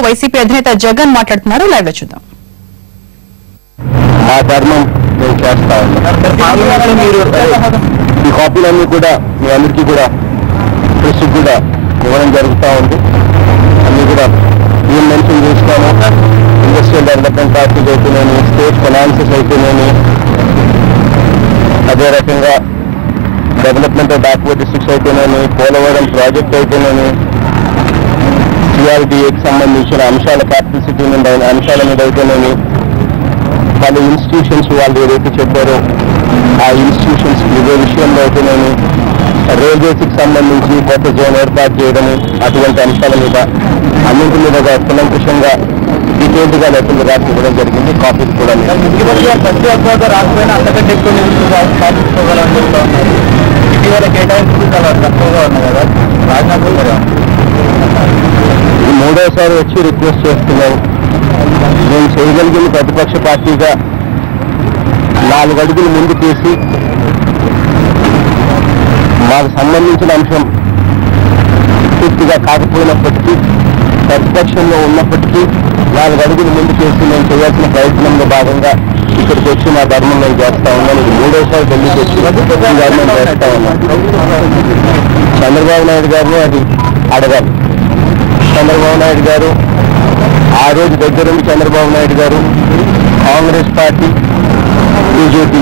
YCP అధినేత జగన్ మాట్లాడుతున్నారు. Live లో చూద్దాం. ఆ ధర్మం నేను చేస్తా ఉన్నాను. ఈ కాపీలన్నీ కూడా మీ అందరికీ కూడా ప్రెస్ కూడా ఇవ్వడం జరుగుతూ ఉంది. అన్ని కూడా ఏం మెన్షన్ చేస్తాము, ఇండస్ట్రియల్ డెవలప్మెంట్ పార్టీస్ అయితేనేమి, స్టేట్ ఫైనాన్సెస్ అయితేనేమి, అదే రకంగా డెవలప్మెంట్ ఆఫ్ బ్యాక్వర్డ్ డిస్ట్రిక్ట్స్ అయితేనేమి, పోలవరం ప్రాజెక్ట్ అయితేనేమి, సిఆర్డీఏకి సంబంధించిన అంశాల క్యాపిటల్ సిటీ మీద అంశాల మీద అయితేనేమి, పలు ఇన్స్టిట్యూషన్స్ వాళ్ళు ఏదైతే చెప్పారో ఆ ఇన్స్టిట్యూషన్స్ ఇదే విషయంలో అయితేనేమి, రైల్వేస్కి సంబంధించి కొత్త జోన్ ఏర్పాటు చేయడము, అటువంటి అంశాల మీద అన్నింటి మీద కులంకషంగా డీటెయిల్డ్గా లెక్కలు రాసి ఇవ్వడం జరిగింది. కాపీలు కూడా అంతకంటే ఎక్కువ ఇటీవల కేటాయింపులు చాలా తక్కువగా ఉన్నాయి కదా. రాజ్నాథ్ ఇది మూడోసారి వచ్చి రిక్వెస్ట్ చేస్తున్నాం. మేము చేయగలిగిన ప్రతిపక్ష పార్టీగా 4 అడుగులు ముందు తీసి మాకు సంబంధించిన అంశం పూర్తిగా కాకపోయినప్పటికీ, ప్రతిపక్షంలో ఉన్నప్పటికీ 4 అడుగులు ముందు చేసి మేము చేయాల్సిన ప్రయత్నంలో భాగంగా ఇక్కడికి వచ్చి మా ధర్మం నేను చేస్తా ఉన్నాను. ఇది మూడోసారి ఢిల్లీకి వచ్చి ధర్మం చేస్తా ఉన్నాను. చంద్రబాబు నాయుడు గారిని అది అడగాలి. చంద్రబాబు నాయుడు గారు ఆ రోజు దగ్గరుండి చంద్రబాబు నాయుడు గారు, కాంగ్రెస్ పార్టీ, బీజేపీ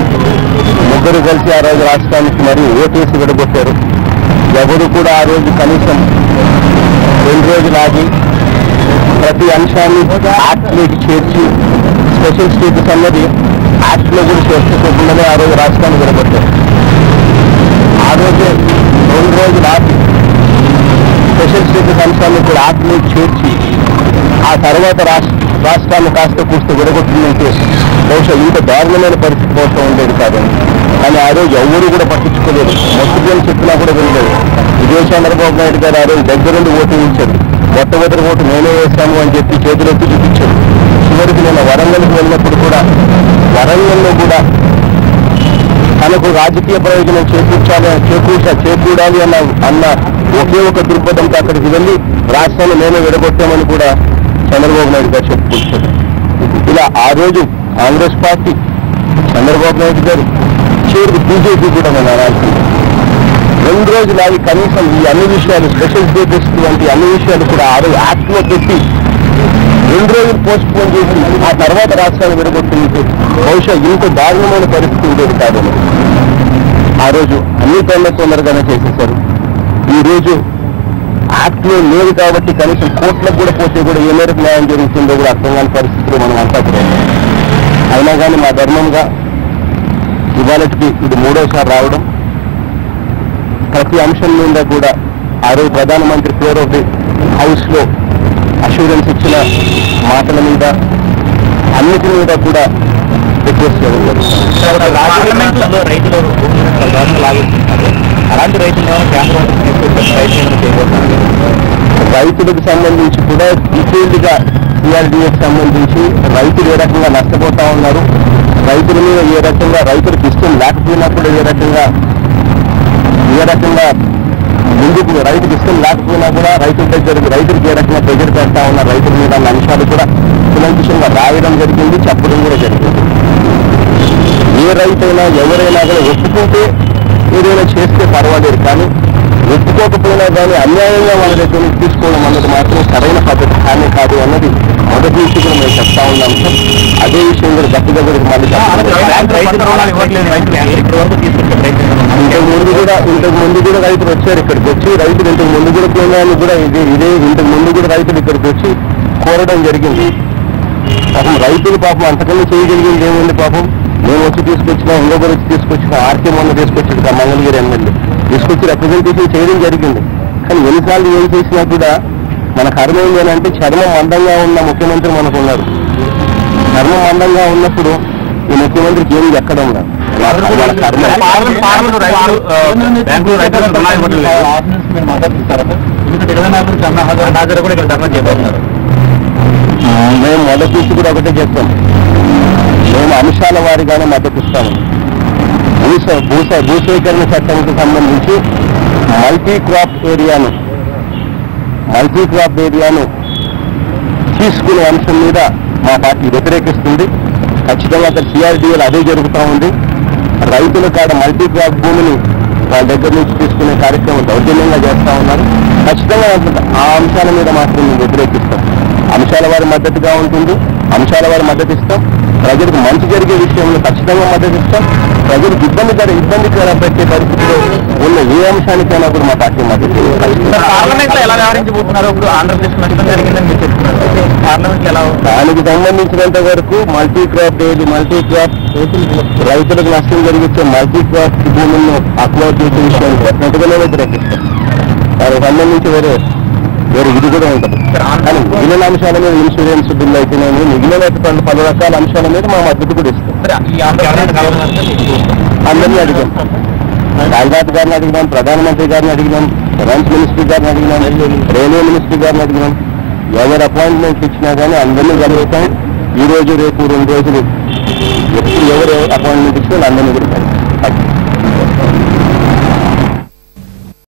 ముగ్గురు కలిసి ఆ రోజు రాష్ట్రానికి మరియు ఓటేసి విడగొట్టారు. ఎవరు కూడా ఆ రోజు కనీసం 2 రోజులు ఆగి ప్రతి అంశాన్ని యాక్ట్లోకి చేర్చి స్పెషల్ స్టేటస్ అన్నది యాక్ట్లో కూడా చేర్చుకోకుండానే ఆ రోజు రాష్ట్రాన్ని విడగొట్టారు. ఆ రోజే 2 రోజులు ఆగి స్పెషల్ స్టేటస్ అంశాన్ని కూడా యాక్ట్లోకి చేర్చి ఆ తర్వాత రాష్ట్రాన్ని కాస్త కూస్త విడగొట్టిందంటే బహుశా ఇంత దారుణమైన పరిస్థితి కోసం ఉండేది కాదండి. కానీ ఆ రోజు ఎవరు కూడా పట్టించుకోలేదు. మొత్తం చెప్పినా కూడా వినలేదు. ఇదే చంద్రబాబు నాయుడు గారు ఆ రోజు దగ్గరుండి ఓటు వేయించారు. మొట్టమొదటి ఓటు నేనే వేస్తాను అని చెప్పి చేతులెత్తి చూపించారు. చివరికి నేను వరంగల్కి వెళ్ళినప్పుడు కూడా వరంగల్లో కూడా తనకు రాజకీయ ప్రయోజనం చేకూడాలి అన్న ఒకే ఒక దృక్పథంతో అక్కడికి వెళ్ళి రాష్ట్రాన్ని నేనే విడగొట్టామని కూడా చంద్రబాబు నాయుడు గారు చెప్పుకొచ్చారు. ఇలా ఆ రోజు కాంగ్రెస్ పార్టీ, చంద్రబాబు నాయుడు గారు చివరికి బీజేపీ కూడా నేను అనాల్సింది. 2 రోజులు అవి కనీసం ఈ అన్ని విషయాలు, స్పెషల్ స్టేటస్ వంటి అన్ని విషయాలు కూడా ఆ రోజు యాక్ట్లో పెట్టి 2 రోజులు పోస్ట్ పోన్ చేసి ఆ తర్వాత రాష్ట్రాన్ని విడగొట్టింది బహుశా ఇంత దారుణమైన పరిస్థితి ఉండేది కాదని ఆ రోజు అన్ని తొందరగానే చేసేశారు. ఈరోజు యాక్ట్లో లేదు కాబట్టి కనీసం కోర్టులకు కూడా పోతే కూడా ఏ మేరకు న్యాయం జరుగుతుందో కూడా అర్థం కాని పరిస్థితులు మనం అంతా కూడా. అయినా కానీ మా ధర్మంగా ఇవాళకి ఇది 3వసారి రావడం, ప్రతి అంశం మీద కూడా ఆ రోజు ప్రధానమంత్రి ఫ్లోర్ ఆఫ్ ది హౌస్లో అష్యూరెన్స్ ఇచ్చిన మాటల మీద అన్నిటి మీద కూడా రిక్వెస్ట్ చేయడం జరుగుతుంది. అలాంటి రైతులకు సంబంధించి కూడా డీటెయిల్డ్గా సిఆర్డీఏకి సంబంధించి రైతులు ఏ రకంగా నష్టపోతా ఉన్నారు, రైతుల మీద ఏ రకంగా, రైతులకు ఇష్టం లేకపోయినా కూడా ఏ రకంగా ముందుకు, రైతుకు ఇష్టం లేకపోయినా కూడా రైతులకు ఏ రకంగా ప్రెజర్ పెడతా ఉన్నారు రైతుల మీద అన్న అంశాలు కూడా కులంకుషంగా రాయడం జరిగింది, చెప్పడం కూడా జరిగింది. ఏ రైతైనా ఎవరైనా కూడా ఒప్పుకుంటే ఏదైనా చేస్తే పర్వాలేదు, కానీ ఒప్పుకోకపోయినా కానీ అన్యాయంగా వాళ్ళ దగ్గర తీసుకోవడం అన్నది మాత్రం సరైన పద్ధతి కానీ కాదు అన్నది మొదటి నుంచి కూడా మేము చెప్తా ఉన్నాం సార్. అదే విషయం కూడా దగ్గరికి మళ్ళీ ఇంతకు ముందు కూడా రైతులు వచ్చారు ఇక్కడికి వచ్చి, రైతులు ఇంతకు ముందు కూడా కేంద్రాన్ని కూడా ఇంతకు ముందు కూడా రైతులు ఇక్కడికి వచ్చి కోరడం జరిగింది. పాపం రైతులు పాపం అంతకన్నా చేయగలిగింది ఏముంది, పాపం మేము వచ్చి తీసుకొచ్చినా, ఇంకొకరు వచ్చి తీసుకొచ్చినా, ఆర్కే మొన్న తీసుకొచ్చాడు మంగళగిరి ఎమ్మెల్యే తీసుకొచ్చి రిప్రజెంటేషన్ చేయడం జరిగింది. కానీ ఎన్నిసార్లు ఏం చేసినా కూడా మన కర్మ ఏంటి అంటే చర్మం మందంగా ఉన్న ముఖ్యమంత్రి మనకున్నారు. చర్మం మందంగా ఉన్నప్పుడు ఈ ముఖ్యమంత్రికి ఏమి ఎక్కడ ఉన్నారు మన కర్మ. మేము మొదటి నుంచి కూడా ఒకటే చెప్తాం, మేము అంశాల వారిగానే మద్దతిస్తాము. భూసేకరణ చట్టానికి సంబంధించి మల్టీ క్రాప్ ఏరియాను తీసుకునే అంశం మీద మా పార్టీ వ్యతిరేకిస్తుంది. ఖచ్చితంగా అక్కడ సిఆర్డీఏలు అదే జరుగుతూ ఉంది. రైతుల కాడ మల్టీ క్రాప్ భూమిని వాళ్ళ దగ్గర నుంచి తీసుకునే కార్యక్రమం దౌర్జన్యంగా చేస్తూ ఉన్నారు. ఖచ్చితంగా ఆ అంశాల మీద మాత్రం మేము వ్యతిరేకిస్తాం. అంశాల వారి మద్దతుగా ఉంటుంది, అంశాల వారి మద్దతు ఇస్తాం. ప్రజలకు మంచి జరిగే విషయంలో ఖచ్చితంగా మద్దతు ఇస్తాం. ప్రజలకు ఇబ్బందికర పెట్టే పరిస్థితిలో ఉన్న ఏ అంశానికైనా కూడా మా పార్టీ మద్దతు. పార్లమెంట్ లో ఎలా వ్యవహరించబోతున్నారు? ఇప్పుడు ఆంధ్రప్రదేశ్ నష్టం జరిగిందని మీరు చెప్తున్నారు. పార్లమెంట్ ఎలా దానికి సంబంధించినంత వరకు మల్టీ క్రాప్ రైతులకు నష్టం జరిగించే మల్టీ క్రాప్ భూములను అక్వైర్ చేసే విషయాన్ని డెఫినెట్గానే వ్యతిరేకిస్తాం. దానికి సంబంధించి వేరే ఇది కూడా ఉంటుంది. కానీ మిగిలిన అంశాల మీద ఇన్సూరెన్స్ బిల్లు అయితేనేమి మిగిలిన పలు రకాల అంశాల మీద మా మద్దతు కూడా ఇస్తాం. అందరినీ అడిగాం. రాజ్నాథ్ గారిని అడిగినాం, ప్రధానమంత్రి గారిని అడిగినాం, ఫైనాన్స్ మినిస్టర్ గారిని అడిగినాం, రైల్వే మినిస్టర్ గారిని అడిగినాం. ఎవరు అపాయింట్మెంట్ ఇచ్చినా కానీ అందరినీ కలుగుతాం. ఈ రోజు రేపు 2 రోజులు ఎప్పుడు ఎవరు అపాయింట్మెంట్ ఇచ్చినా అందరినీ కూడా